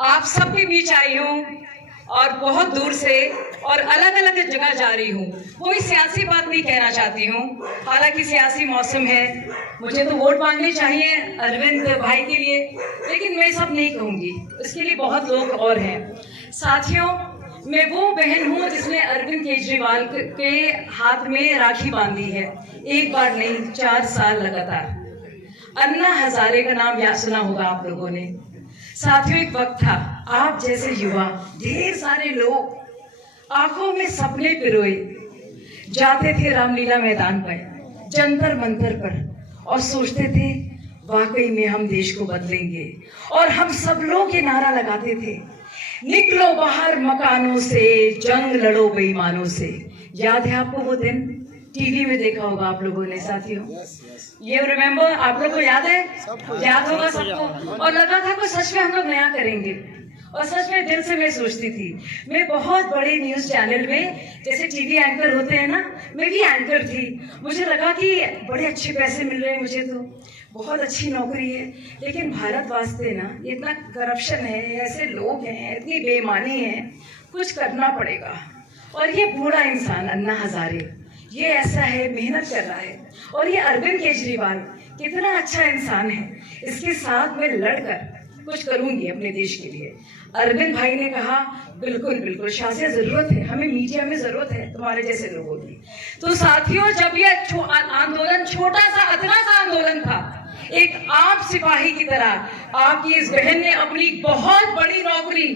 आप सबके बीच आई हूँ और बहुत दूर से और अलग अलग जगह जा रही हूँ। कोई सियासी बात नहीं कहना चाहती हूँ, हालांकि सियासी मौसम है, मुझे तो वोट मांगने चाहिए अरविंद भाई के लिए, लेकिन मैं सब नहीं कहूँगी, उसके लिए बहुत लोग और हैं। साथियों, मैं वो बहन हूँ जिसने अरविंद केजरीवाल के हाथ में राखी बांधी है, एक बार नहीं 4 साल लगातार। अन्ना हजारे का नाम याद सुना होगा आप लोगों ने। साथियों, एक वक्त था आप जैसे युवा ढेर सारे लोग आंखों में सपने पिरोए जाते थे रामलीला मैदान पर, जंतर मंतर पर, और सोचते थे वाकई में हम देश को बदलेंगे। और हम सब लोग ये नारा लगाते थे, निकलो बाहर मकानों से, जंग लड़ो बेईमानों से। याद है आपको वो दिन? टीवी में देखा होगा आप लोगों ने साथियों। ये रिमेम्बर, आप लोग को याद है? याद होगा सबको। और लगा था कुछ सच में हम लोग नया करेंगे, और सच में दिल से मैं सोचती थी। मैं बहुत बड़े न्यूज चैनल में जैसे टीवी एंकर होते हैं ना, मैं भी एंकर थी। मुझे लगा कि बड़े अच्छे पैसे मिल रहे हैं, मुझे तो बहुत अच्छी नौकरी है, लेकिन भारत वास्ते ना इतना करप्शन है, ऐसे लोग हैं, इतनी बेईमानी है, कुछ करना पड़ेगा। और ये बूढ़ा इंसान अन्ना हजारे, ये ऐसा है, मेहनत कर रहा है, और ये अरविंद केजरीवाल कितना अच्छा इंसान है, इसके साथ मैं लड़कर कुछ करूंगी अपने देश के लिए। अरविंद भाई ने कहा बिल्कुल बिल्कुल शासिया, जरूरत है हमें, मीडिया में जरूरत है तुम्हारे जैसे लोगों की। तो साथियों, जब ये आंदोलन छोटा सा अतना सा आंदोलन था, एक आम सिपाही की तरह आपकी इस बहन ने अपनी बहुत बड़ी नौकरी,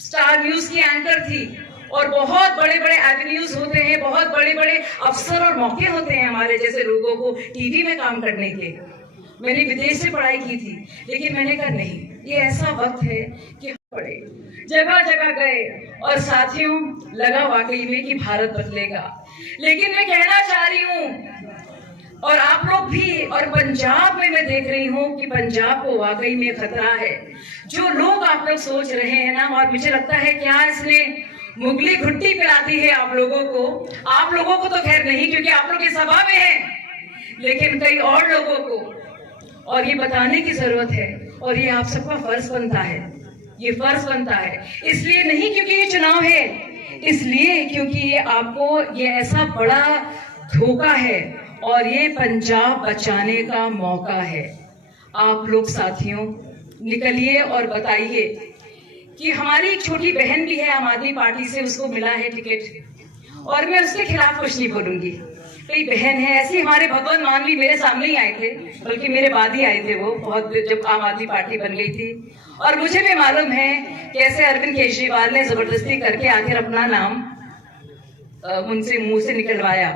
स्टार न्यूज की एंकर थी, और बहुत बड़े बड़े एवेन्यूज होते हैं, बहुत बड़े बड़े अवसर और मौके होते हैं हमारे जैसे लोगों को टीवी में काम करने के। मैंने विदेश से पढ़ाई की थी, लेकिन मैंने कहा नहीं, ये ऐसा वक्त है कि पढ़े। जगह जगह गए, और साथियों लगा वाकई में कि भारत बदलेगा। लेकिन मैं कहना चाह रही हूँ, और आप लोग भी, और पंजाब में मैं देख रही हूँ कि पंजाब को वाकई में खतरा है। जो लोग आप लोग सोच रहे हैं ना, और मुझे लगता है क्या इसने मुगली घुट्टी पिलाती है आप लोगों को तो खैर नहीं, क्योंकि आप लोग इस सभा में हैं, लेकिन कई और लोगों को और ये बताने की जरूरत है, और ये आप सबका फर्ज बनता है, ये फर्ज बनता है। इसलिए नहीं क्योंकि ये चुनाव है, इसलिए क्योंकि ये आपको ये ऐसा बड़ा धोखा है, और ये पंजाब बचाने का मौका है। आप लोग साथियों निकलिए और बताइए कि हमारी एक छोटी बहन भी है आम आदमी पार्टी से, उसको मिला है टिकट, और मैं उसके खिलाफ कुछ नहीं बोलूंगी। कई बहन है ऐसी, हमारे भगवान मान भी मेरे सामने ही आए थे, बल्कि मेरे बाद ही आए थे वो, बहुत जब आम आदमी पार्टी बन गई थी। और मुझे भी मालूम है कैसे अरविंद केजरीवाल ने जबरदस्ती करके आखिर अपना नाम उनसे मुंह से निकलवाया।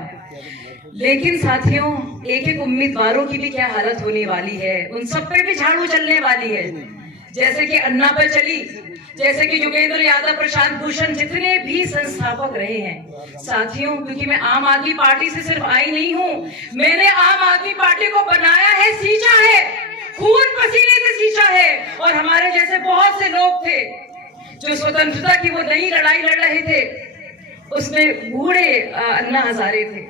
लेकिन साथियों, एक एक उम्मीदवारों की भी क्या हालत होने वाली है, उन सब पे भी झाड़ू चलने वाली है, जैसे कि अन्ना पर चली, जैसे कि योगेंद्र यादव, प्रशांत भूषण, जितने भी संस्थापक रहे हैं। साथियों, क्योंकि मैं आम आदमी पार्टी से सिर्फ आई नहीं हूँ, मैंने आम आदमी पार्टी को बनाया है, सींचा है, खून पसीने से सींचा है। और हमारे जैसे बहुत से लोग थे जो स्वतंत्रता की वो नई लड़ाई लड़ रहे थे, उसमें बूढ़े अन्ना हजारे थे,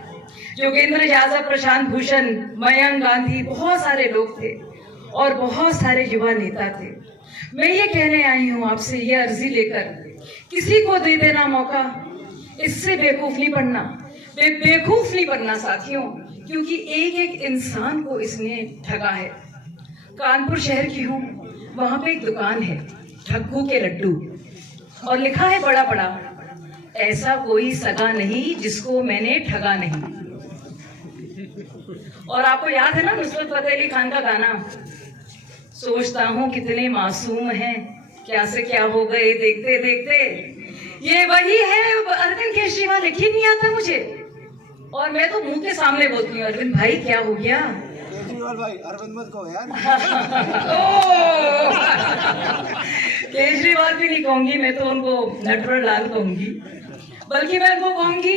योगेंद्र यादव, प्रशांत भूषण, मयंक गांधी, बहुत सारे लोग थे, और बहुत सारे युवा नेता थे। मैं ये कहने आई हूँ आपसे, ये अर्जी लेकर, किसी को दे देना मौका, इससे बेवकूफ नहीं बनना, बेवकूफ नहीं बनना साथियों, क्योंकि एक एक इंसान को इसने ठगा है। कानपुर शहर की हूँ, वहां पे एक दुकान है ठग्गू के लड्डू, और लिखा है बड़ा बड़ा, ऐसा कोई सगा नहीं जिसको मैंने ठगा नहीं। और आपको याद है ना नुसरत फतेह अली खान का गाना, सोचता हूँ कितने मासूम हैं, क्या से क्या हो गए देखते देखते। ये वही है अरविंद केजरीवाल, लिख ही नहीं आता मुझे, और मैं तो मुंह के सामने बोलती हूँ, अरविंद भाई क्या हो गया? केजरीवाल भाई, अरविंद मत कहो यार। केजरीवाल भी नहीं कहूंगी मैं, तो उनको नटवर लाल कहूंगी, बल्कि मैं उनको कहूंगी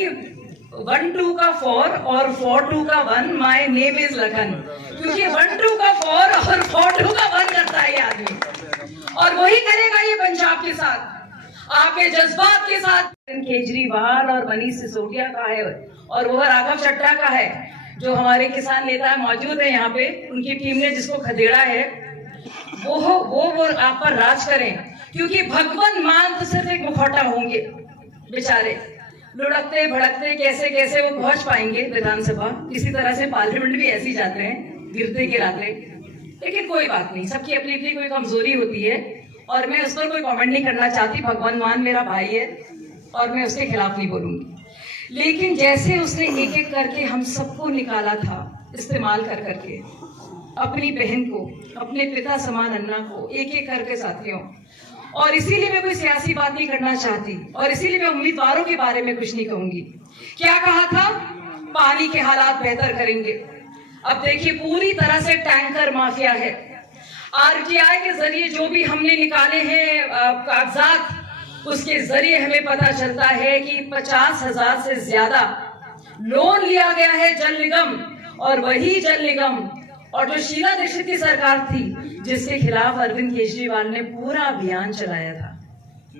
1-2 का 4 और 4-2 का 1, माय नेम इज लखन, क्योंकि 1-2 का 4 और 4-2 का 1 करता है ये आदमी, और वही करेगा ये पंजाब के साथ, आपके जज्बात के साथ। केजरीवाल और मनीष सिसोदिया का है, और वह राघव चड्ढा का है, जो हमारे किसान नेता मौजूद है यहाँ पे, उनकी टीम ने जिसको खदेड़ा है, वो आप पर राज करें। क्योंकि भगवान मान तो सिर्फ एक मुखौटा होंगे, बेचारे लुढ़कते भड़कते कैसे कैसे वो पहुंच पाएंगे विधानसभा। किसी तरह से पार्लियामेंट भी ऐसे ही जाते हैं, गिरते गिराते। लेकिन कोई बात नहीं, सबकी अपनी अपनी कोई कमजोरी होती है और मैं उस पर कोई कमेंट नहीं करना चाहती। भगवान मान मेरा भाई है और मैं उसके खिलाफ नहीं बोलूंगी। लेकिन जैसे उसने एक एक करके हम सबको निकाला था, इस्तेमाल कर करके, अपनी बहन को, अपने पिता समान अन्ना को, एक एक करके साथियों। और इसीलिए मैं कोई सियासी बात नहीं करना चाहती और इसीलिए मैं उम्मीदवारों के बारे में कुछ नहीं कहूंगी। क्या कहा था? पानी के हालात बेहतर करेंगे। अब देखिए, पूरी तरह से टैंकर माफिया है। आरटीआई के जरिए जो भी हमने निकाले हैं कागजात, उसके जरिए हमें पता चलता है कि 50,000 से ज्यादा लोन लिया गया है जल निगम। और वही जल निगम और जो शीला दीक्षित की सरकार थी, जिसके खिलाफ अरविंद केजरीवाल ने पूरा अभियान चलाया था,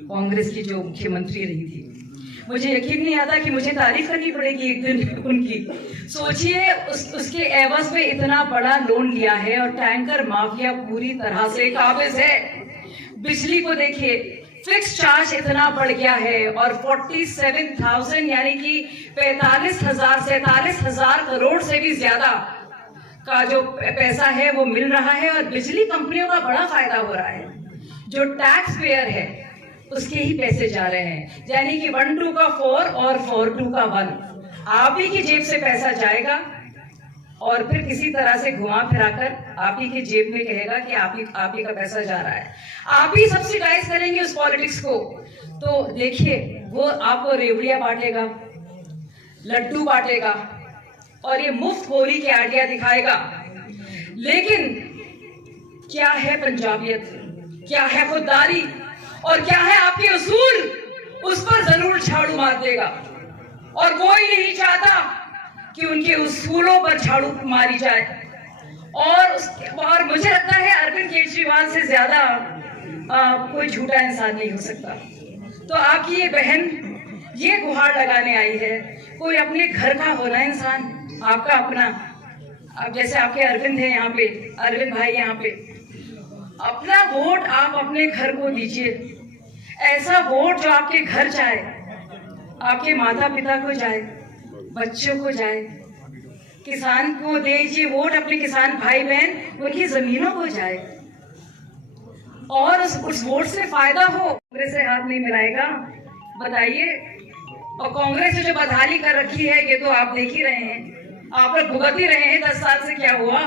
कांग्रेस की जो मुख्यमंत्री रही थी। मुझे यकीन नहीं आता कि मुझे तारीफ करनी पड़ेगी एक दिन उनकी। सोचिए, उसके एवज में इतना बड़ा लोन लिया है और टैंकर माफिया पूरी तरह से काबिज है। बिजली को देखिए, फिक्स चार्ज इतना बढ़ गया है और 47,000 यानी कि 47,000 करोड़ से भी ज्यादा का जो पैसा है वो मिल रहा है। और बिजली कंपनियों का बड़ा फायदा हो रहा है। जो टैक्स पेयर है उसके ही पैसे जा रहे हैं, यानी कि 1-2 का 4 और 4-2 का 1। आप ही की जेब से पैसा जाएगा और फिर किसी तरह से घुमा फिराकर आप ही की जेब में कहेगा कि आप ही का पैसा जा रहा है। आप ही सब्सिडाइज करेंगे उस पॉलिटिक्स को। तो देखिए, वो आपको रेवड़ियां बांटेगा, लड्डू बांटेगा और ये मुफ्त होली के आइडिया दिखाएगा। लेकिन क्या है पंजाबियत, क्या है खुददारी और क्या है आपके उसूल, उस पर जरूर झाड़ू मार देगा। और कोई नहीं चाहता कि उनके उसूलों पर झाड़ू मारी जाए। और मुझे लगता है अरविंद केजरीवाल से ज्यादा कोई झूठा इंसान नहीं हो सकता। तो आपकी ये बहन ये गुहार लगाने आई है, कोई अपने घर का होना इंसान, आपका अपना। अब जैसे आपके अरविंद है यहाँ पे, अरविंद भाई यहाँ पे, अपना वोट आप अपने घर को दीजिए। ऐसा वोट जो आपके घर जाए, आपके माता पिता को जाए, बच्चों को जाए। किसान को दीजिए वोट, अपने किसान भाई बहन, उनकी जमीनों को जाए और उस वोट से फायदा हो। कांग्रेस से हाथ नहीं मिलाएगा, बताइए। और कांग्रेस ने जो बदहाली कर रखी है ये तो आप देख ही रहे हैं, आप लोग भुगत ही रहे हैं 10 साल से क्या हुआ।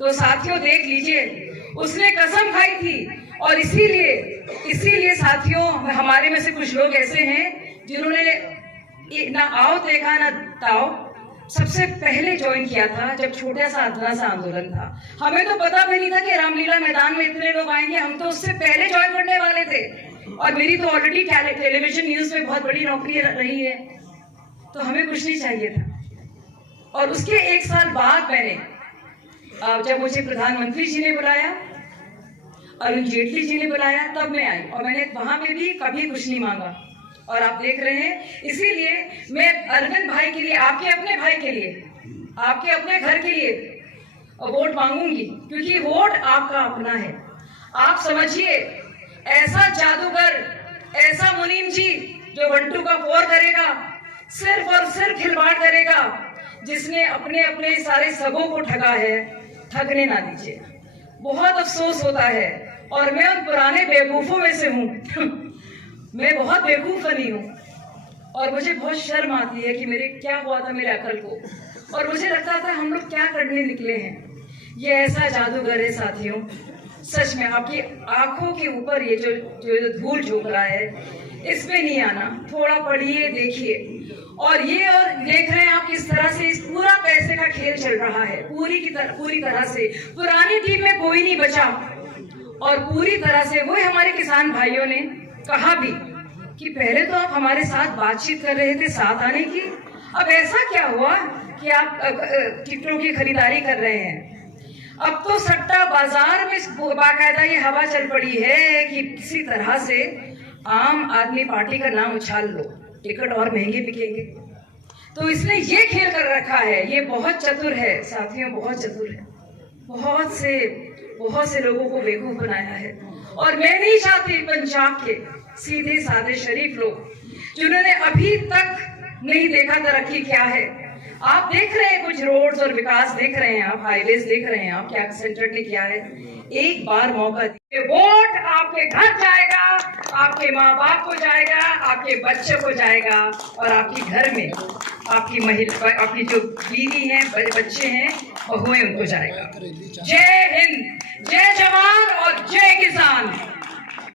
तो साथियों देख लीजिए, उसने कसम खाई थी। और इसीलिए साथियों, हमारे में से कुछ लोग ऐसे हैं जिन्होंने ना आओ देखा ना ताओ सबसे पहले ज्वाइन किया था, जब छोटा सा अदना सा आंदोलन था। हमें तो पता भी नहीं था कि रामलीला मैदान में इतने लोग आएंगे, हम तो उससे पहले ज्वाइन करने वाले थे। और मेरी तो ऑलरेडी टेलीविजन न्यूज में बहुत बड़ी नौकरी रही है, तो हमें कुछ नहीं चाहिए था। और उसके 1 साल बाद मैंने, जब मुझे प्रधानमंत्री जी ने बुलाया, अरुण जेटली जी ने बुलाया, तब मैं आई और मैंने वहां पे भी कभी कुछ नहीं मांगा। और आप देख रहे हैं, इसीलिए मैं अरविंद भाई के लिए, आपके अपने भाई के लिए, आपके अपने घर के लिए वोट मांगूंगी, क्योंकि वोट आपका अपना है। आप समझिए, ऐसा जादूगर, ऐसा मुनीम जी जो 1-2 का 4 करेगा, सिर्फ और सिर्फ खिलवाड़ करेगा, जिसने अपने अपने सारे सबों को ठगा है, ठगने ना दीजिए। बहुत अफसोस होता है और मैं उन पुराने बेवकूफों में से हूँ। मैं बहुत बेवकूफ बनी हूँ और मुझे बहुत शर्म आती है कि मेरे क्या हुआ था मेरे अकल को, और मुझे लगता था हम लोग क्या करने निकले हैं। ये ऐसा जादूगर है साथियों, सच में आपकी आंखों के ऊपर ये जो धूल झोंक रहा है, इसमें नहीं आना। थोड़ा पढ़िए, देखिए। और देख रहे हैं आप किस तरह से इस पूरा पैसे का खेल चल रहा है, पूरी तरह से। पुरानी टीम में कोई नहीं बचा और पूरी तरह से वो हमारे किसान भाइयों ने कहा भी कि पहले तो आप हमारे साथ बातचीत कर रहे थे साथ आने की, अब ऐसा क्या हुआ कि आप टिकटों की खरीदारी कर रहे हैं। अब तो सट्टा बाजार में बाकायदा ये हवा चल पड़ी है कि किसी तरह से आम आदमी पार्टी का नाम उछाल लो, टिकट और महंगे बिकेंगे। तो इसने ये खेल कर रखा है। ये बहुत चतुर है साथियों, बहुत चतुर है। बहुत से बहुत से लोगों को बेवकूफ बनाया है। और मैं नहीं चाहती पंजाब के सीधे साधे शरीफ लोग जिन्होंने अभी तक नहीं देखा तरक्की क्या है। आप देख रहे हैं कुछ रोड्स और विकास देख रहे हैं, आप हाईवेज देख रहे हैं, आप क्या सेंटर ने किया है। एक बार मौका दीजिए, वोट आपके घर जाएगा, आपके माँ बाप को जाएगा, आपके बच्चों को जाएगा और आपके घर में आपकी महिला, आपकी जो बीवी है, बच्चे हैं, बहुएं, उनको जाएगा। जय हिंद, जय जवान और जय किसान।